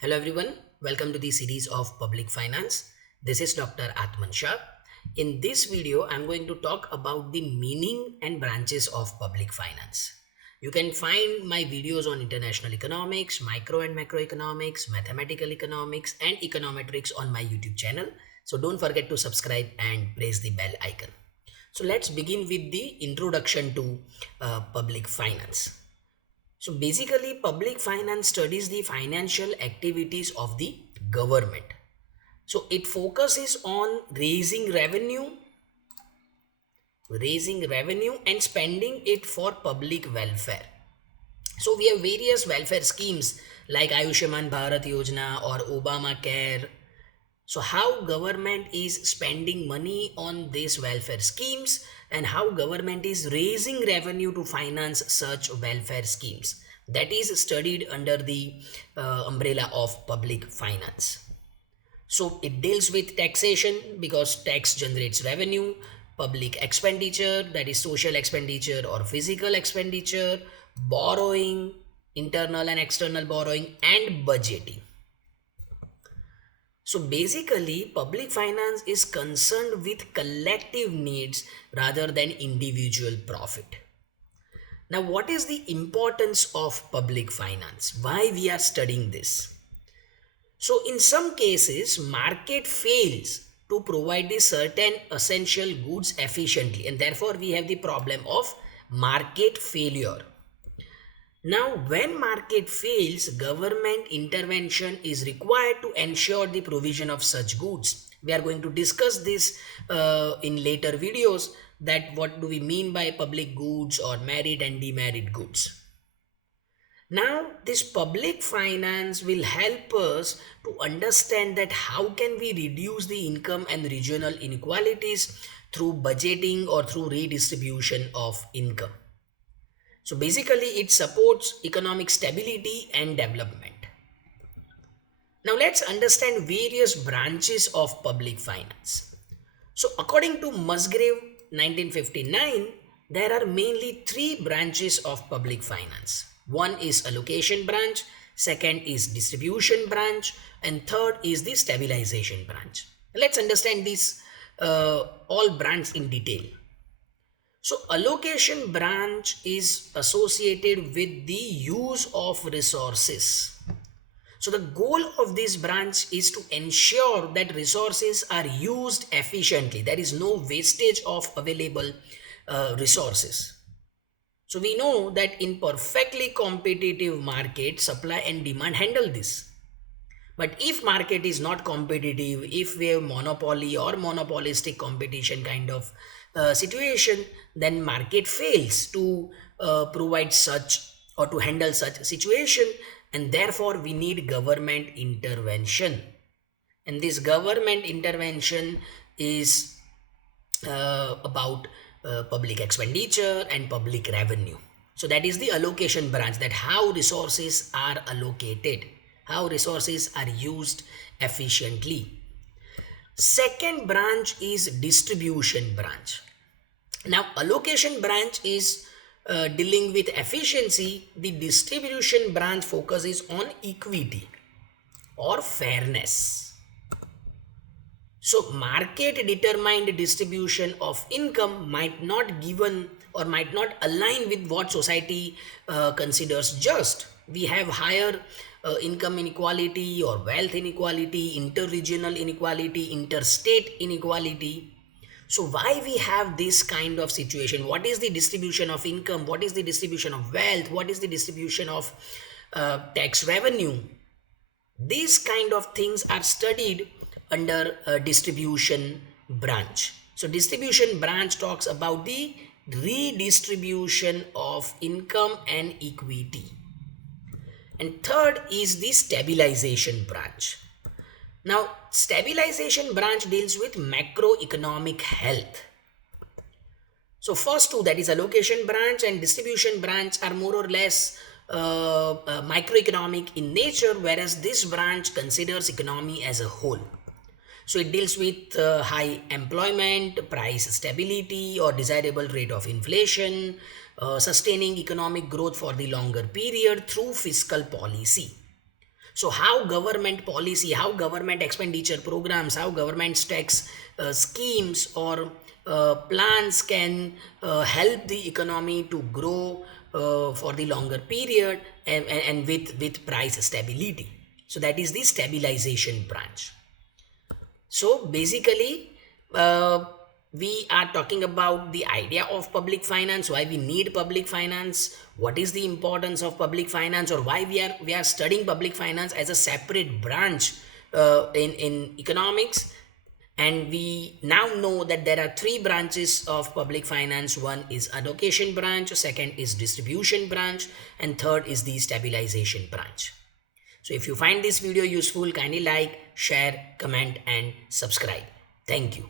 Hello everyone, welcome to the series of public finance. This is Dr. Atman Shah. In this video, I'm going to talk about the meaning and branches of public finance. You can find my videos on international economics, micro and macroeconomics, mathematical economics, and econometrics on my YouTube channel. So don't forget to subscribe and press the bell icon. So let's begin with the introduction to public finance. So basically, public finance studies the financial activities of the government. So it focuses on raising revenue and spending it for public welfare. So we have various welfare schemes like Ayushman Bharat Yojana or Obamacare. So how government is spending money on these welfare schemes and how government is raising revenue to finance such welfare schemes. That is studied under the umbrella of public finance. So it deals with taxation because tax generates revenue, public expenditure, that is social expenditure or physical expenditure, borrowing, internal and external borrowing, and budgeting. So basically, public finance is concerned with collective needs rather than individual profit. Now, what is the importance of public finance? Why we are studying this? So, in some cases, market fails to provide the certain essential goods efficiently, and therefore we have the problem of market failure. Now, when market fails, government intervention is required to ensure the provision of such goods. We are going to discuss this in later videos, that what do we mean by public goods or merit and demerit goods. Now, this public finance will help us to understand that how can we reduce the income and regional inequalities through budgeting or through redistribution of income. So basically, it supports economic stability and development. Now let's understand various branches of public finance. So according to Musgrave 1959, there are mainly three branches of public finance. One is allocation branch, second is distribution branch, and third is the stabilization branch. Let's understand these all branches in detail. So allocation branch is associated with the use of resources. So the goal of this branch is to ensure that resources are used efficiently. There is no wastage of available resources. So we know that in perfectly competitive market, supply and demand handle this. But if market is not competitive, if we have monopoly or monopolistic competition kind of situation, then market fails to provide such or to handle such situation, and therefore we need government intervention. And this government intervention is about public expenditure and public revenue. So that is the allocation branch, that how resources are allocated, how resources are used efficiently. Second branch is distribution branch. Now allocation branch is dealing with efficiency. The distribution branch focuses on equity or fairness. So market determined distribution of income might not given or might not align with what society considers just. We have higher income inequality or wealth inequality, interregional inequality, interstate inequality. So why we have this kind of situation? What is the distribution of income? What is the distribution of wealth? What is the distribution of tax revenue? These kind of things are studied under a distribution branch. So distribution branch talks about the redistribution of income and equity. And third is the stabilization branch. Now, stabilization branch deals with macroeconomic health. So first two, that is allocation branch and distribution branch, are more or less microeconomic in nature, whereas this branch considers economy as a whole. So it deals with high employment, price stability or desirable rate of inflation, sustaining economic growth for the longer period through fiscal policy. So how government policy, how government expenditure programs, how government tax schemes or plans can help the economy to grow for the longer period, and with price stability. So that is the stabilization branch. So basically, uh, we are talking about the idea of public finance, why we need public finance, what is the importance of public finance, or why we are studying public finance as a separate branch in economics. And we now know that there are three branches of public finance. One is allocation branch, second is distribution branch, and third is the stabilization branch. So if you find this video useful, kindly like, share, comment, and subscribe. Thank you.